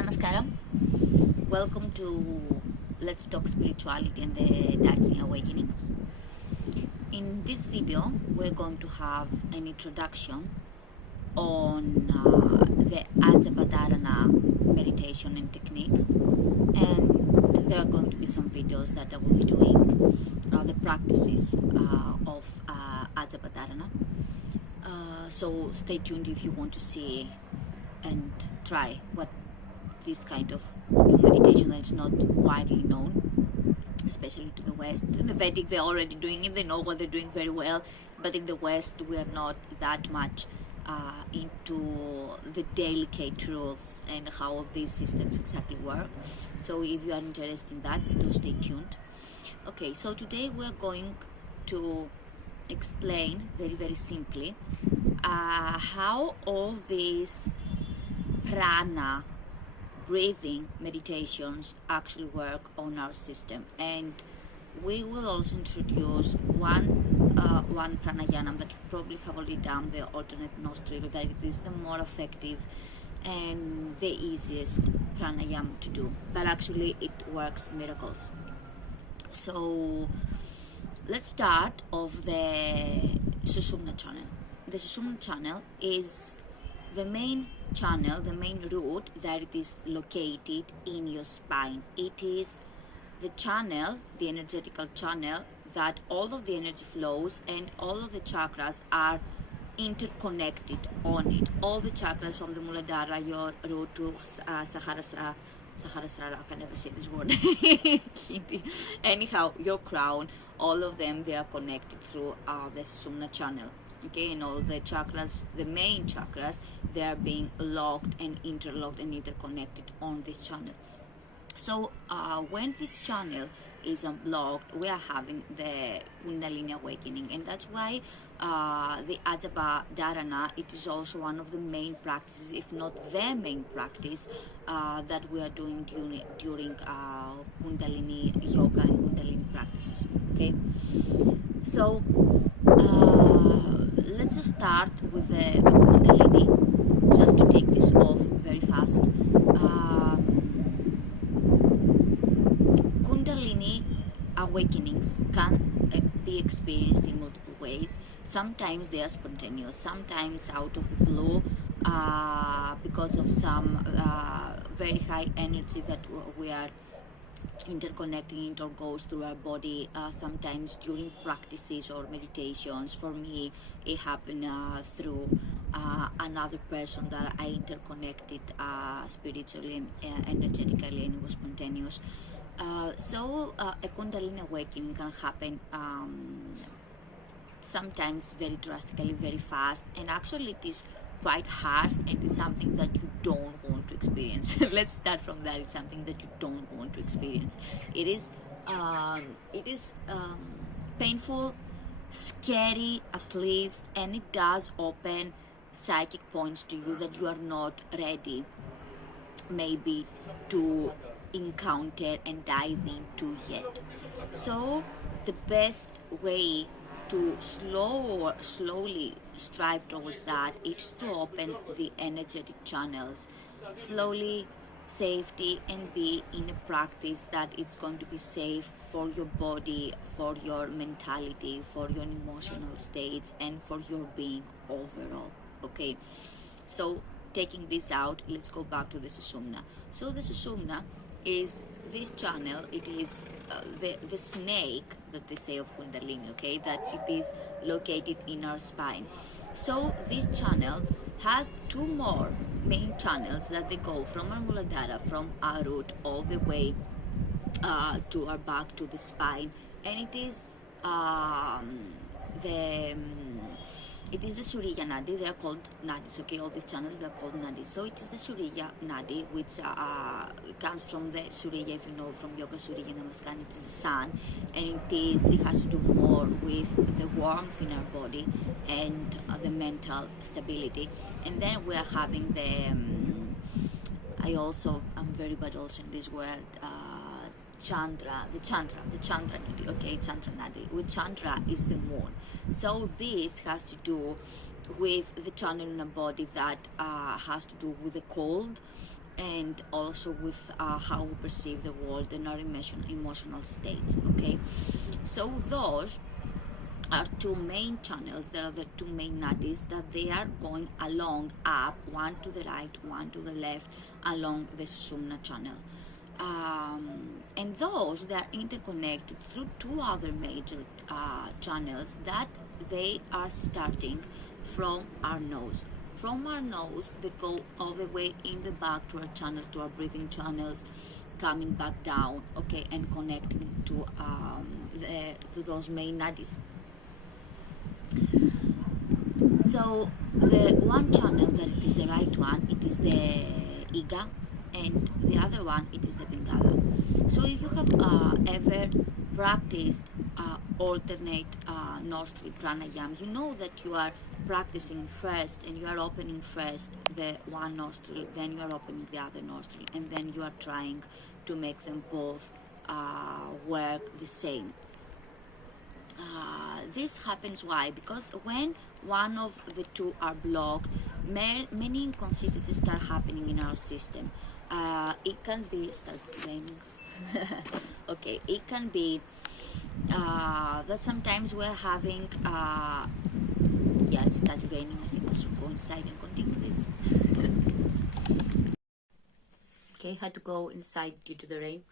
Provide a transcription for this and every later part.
Namaskaram. Welcome to Let's Talk Spirituality and the Dakini Awakening. In this video, we're going to have an introduction on the Ajabadharana meditation and technique, and there are going to be some videos that I will be doing the practices of Ajabadharana. So stay tuned if you want to see and try what this kind of new meditation that is not widely known, especially to the West. In the Vedic, they're already doing it, they know what they're doing very well, but in the West, we are not that much into the delicate rules and how these systems exactly work. So if you are interested in that, do stay tuned. Okay, so today we're going to explain very simply how all these prana breathing meditations actually work on our system, and we will also introduce one pranayama that you probably have already done, the alternate nostril, that it is the more effective and the easiest pranayama to do, but actually it works miracles. So let's start of the Sushumna channel. The Sushumna channel is the main channel, the main route that it is located in your spine. It is the channel, the energetical channel, that all of the energy flows and all of the chakras are interconnected on it. All the chakras from the Muladhara, your root to Sahasrara, I can never say this word. Anyhow, your crown, all of them, they are connected through the Sushumna channel. Okay, and all the chakras, the main chakras, they are being locked and interlocked and interconnected on this channel. So when this channel is unblocked, we are having the Kundalini awakening, and that's why the Ajabadharana, it is also one of the main practices, if not the main practice, that we are doing during Kundalini yoga and Kundalini practices. Okay, so let's just start with the Kundalini, just to take this off very fast. Kundalini awakenings can be experienced in multiple ways. Sometimes they are spontaneous, sometimes out of the blue, because of some very high energy that we are interconnecting it or goes through our body, sometimes during practices or meditations. For me, it happened through another person that I interconnected spiritually and energetically, and it was spontaneous. So a Kundalini awakening can happen sometimes very drastically, very fast, and actually it is quite harsh, and it's something that you don't want to experience. Let's start from that. It's something that you don't want to experience. It is painful, scary at least, and it does open psychic points to you that you are not ready maybe to encounter and dive into yet. So the best way to slowly strive towards that is to open the energetic channels slowly, safety, and be in a practice that it's going to be safe for your body, for your mentality, for your emotional states, and for your being overall. Okay, so taking this out, let's go back to the Sushumna. So the Sushumna is this channel. It is the snake that they say of Kundalini, okay, that it is located in our spine. So this channel has two more main channels that they go from our Muladhara, from our root, all the way to our back, to the spine, and it is the surya nadi. They are called nadis, okay, all these channels, they are called nadis. So it is the surya nadi, which comes from the surya, if you know from yoga, surya namaskar, it is the sun, and it has to do more with the warmth in our body and the mental stability. And then we are having I'm very bad also in this word, chandra nadi, okay, chandra nadi. With chandra is the moon. So this has to do with the channel in the body that has to do with the cold and also with how we perceive the world and our emotional state. Okay, so those are two main channels. There are the two main nadis that they are going along up, one to the right, one to the left, along the Sushumna channel. And those, they are interconnected through two other major channels that they are starting from our nose. From our nose, they go all the way in the back to our channel, to our breathing channels, coming back down, okay, and connecting to those main nadis. So the one channel that it is the right one, it is the Iga, and the other one, it is the pingala. So if you have ever practiced alternate nostril pranayam, you know that you are practicing first and you are opening first the one nostril, then you are opening the other nostril, and then you are trying to make them both work the same. This happens why? Because when one of the two are blocked, many inconsistencies start happening in our system. It can be start raining. Okay, it can be that sometimes we're having yeah, it started raining. I think I should go inside and continue this. Okay, had to go inside due to the rain.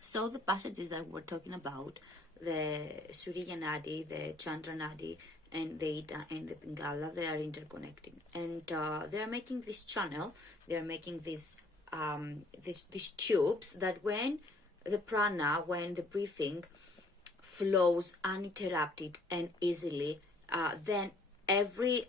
So the passages that we're talking about, the Surya Nadi, the Chandra Nadi, and the Ita and the Pingala, they are interconnecting, and they are making this channel. They are making these tubes that when the prana, when the breathing flows uninterrupted and easily, then every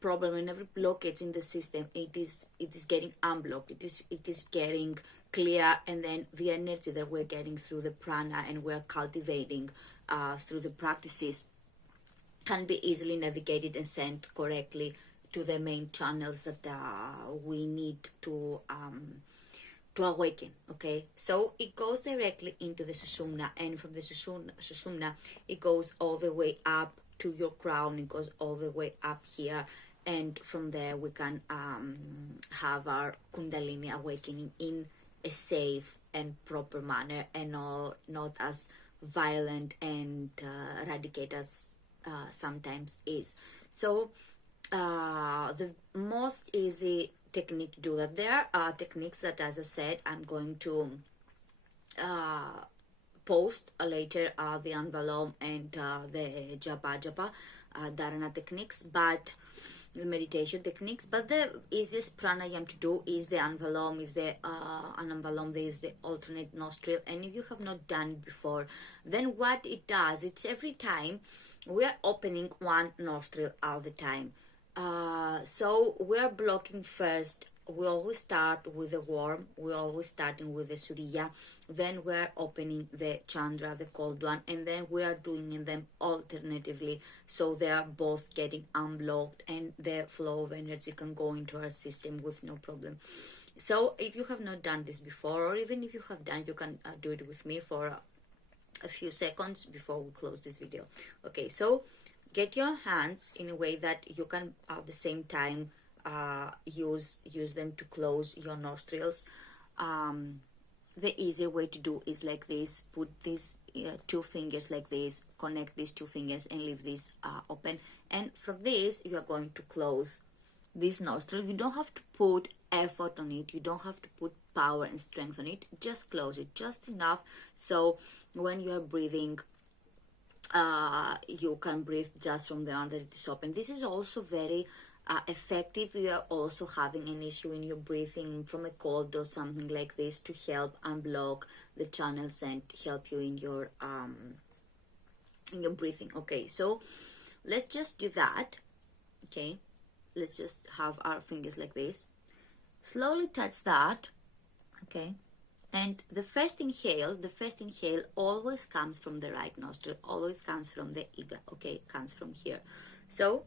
problem and every blockage in the system, it is getting unblocked. It is getting clear, and then the energy that we're getting through the prana and we're cultivating through the practices can be easily navigated and sent correctly to the main channels that we need to awaken. Okay, so it goes directly into the Sushumna, and from the Sushumna it goes all the way up to your crown. It goes all the way up here, and from there we can have our Kundalini awakening in a safe and proper manner, and not as violent and radicate as sometimes is. So the most easy technique to do that, there are techniques that, as I said, I'm going to post later, the Anvalom and the Japa Dharana techniques, but the meditation techniques. But the easiest pranayam to do is the Anvalom, is the Anvalom, there is the alternate nostril. And if you have not done it before, then what it does, it's every time we are opening one nostril all the time. So we're blocking first. We always start with the warm, we're always starting with the Surya, then we're opening the Chandra, the cold one, and then we are doing them alternatively, so they are both getting unblocked and the flow of energy can go into our system with no problem. So if you have not done this before, or even if you have done, you can do it with me for a few seconds before we close this video. Okay, so get your hands in a way that you can at the same time use them to close your nostrils. The easier way to do is like this. Put these two fingers like this, connect these two fingers and leave this open, and from this you are going to close this nostril. You don't have to put effort on it, you don't have to put power and strength on it, just close it just enough so when you are breathing, you can breathe just from the arm that it is open. This is also very effective. You are also having an issue in your breathing from a cold or something like this, to help unblock the channels and help you in your breathing. Okay, so let's just do that. Okay, let's just have our fingers like this, slowly touch that. Okay, and the first inhale always comes from the right nostril, always comes from the Iga. Okay, comes from here. So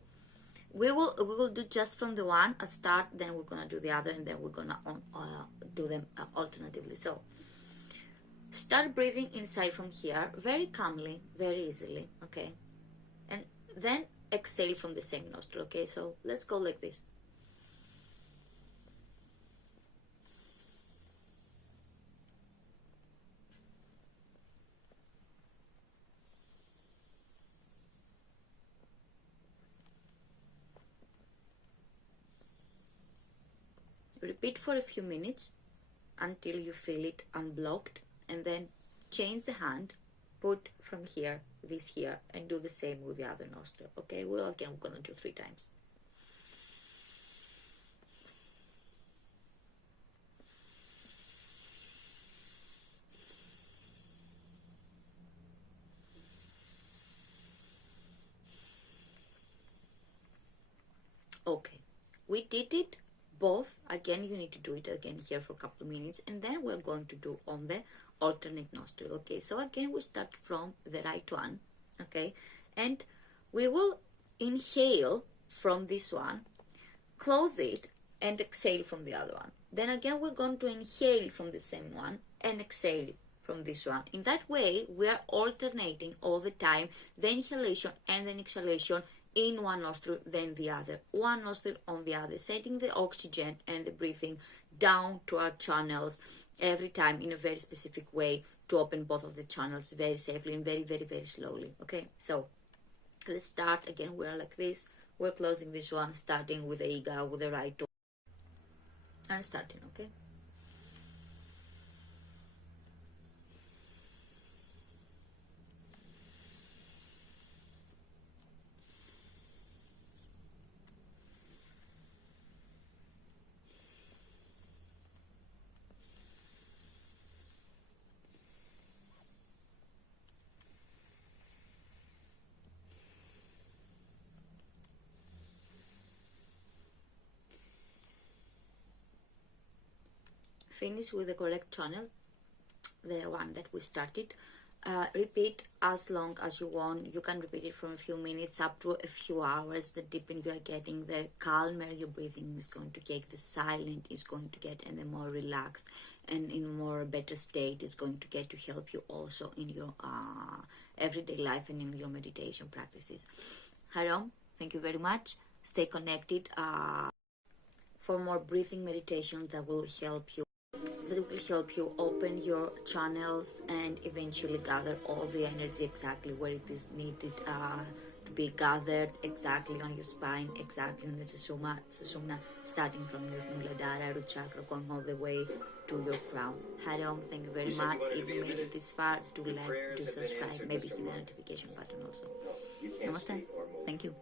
we will do just from the one at start, then we're gonna do the other, and then we're gonna do them alternatively. So start breathing inside from here, very calmly, very easily. Okay, and then exhale from the same nostril. Okay, so let's go like this. Repeat for a few minutes until you feel it unblocked, and then change the hand, put from here, this here, and do the same with the other nostril. Okay, well, again, we're gonna do 3 times. Okay, we did it both. Again, you need to do it again here for a couple of minutes, and then we're going to do on the alternate nostril. Okay, so again, we start from the right one. Okay, and we will inhale from this one, close it, and exhale from the other one. Then again, we're going to inhale from the same one and exhale from this one. In that way, we are alternating all the time the inhalation and the exhalation in one nostril, then the other. One nostril on the other, sending the oxygen and the breathing down to our channels every time in a very specific way to open both of the channels very safely and very, very, very slowly. Okay, so let's start again. We're like this. We're closing this one, starting with the Iga, with the right toe, and starting, okay? Finish with the correct channel, the one that we started. Repeat as long as you want. You can repeat it from a few minutes up to a few hours. The deeper you are getting, the calmer your breathing is going to get, the silent is going to get, and the more relaxed and in more better state is going to get to help you also in your everyday life and in your meditation practices. Harom, thank you very much. Stay connected for more breathing meditation that will help you open your channels and eventually gather all the energy exactly where it is needed to be gathered, exactly on your spine, exactly on the Sushumna, starting from your Muladhara root chakra, going all the way to your crown. Harom, thank you very much. If you made it this far, do like, do subscribe, maybe hit the notification button also. Namaste. Thank you.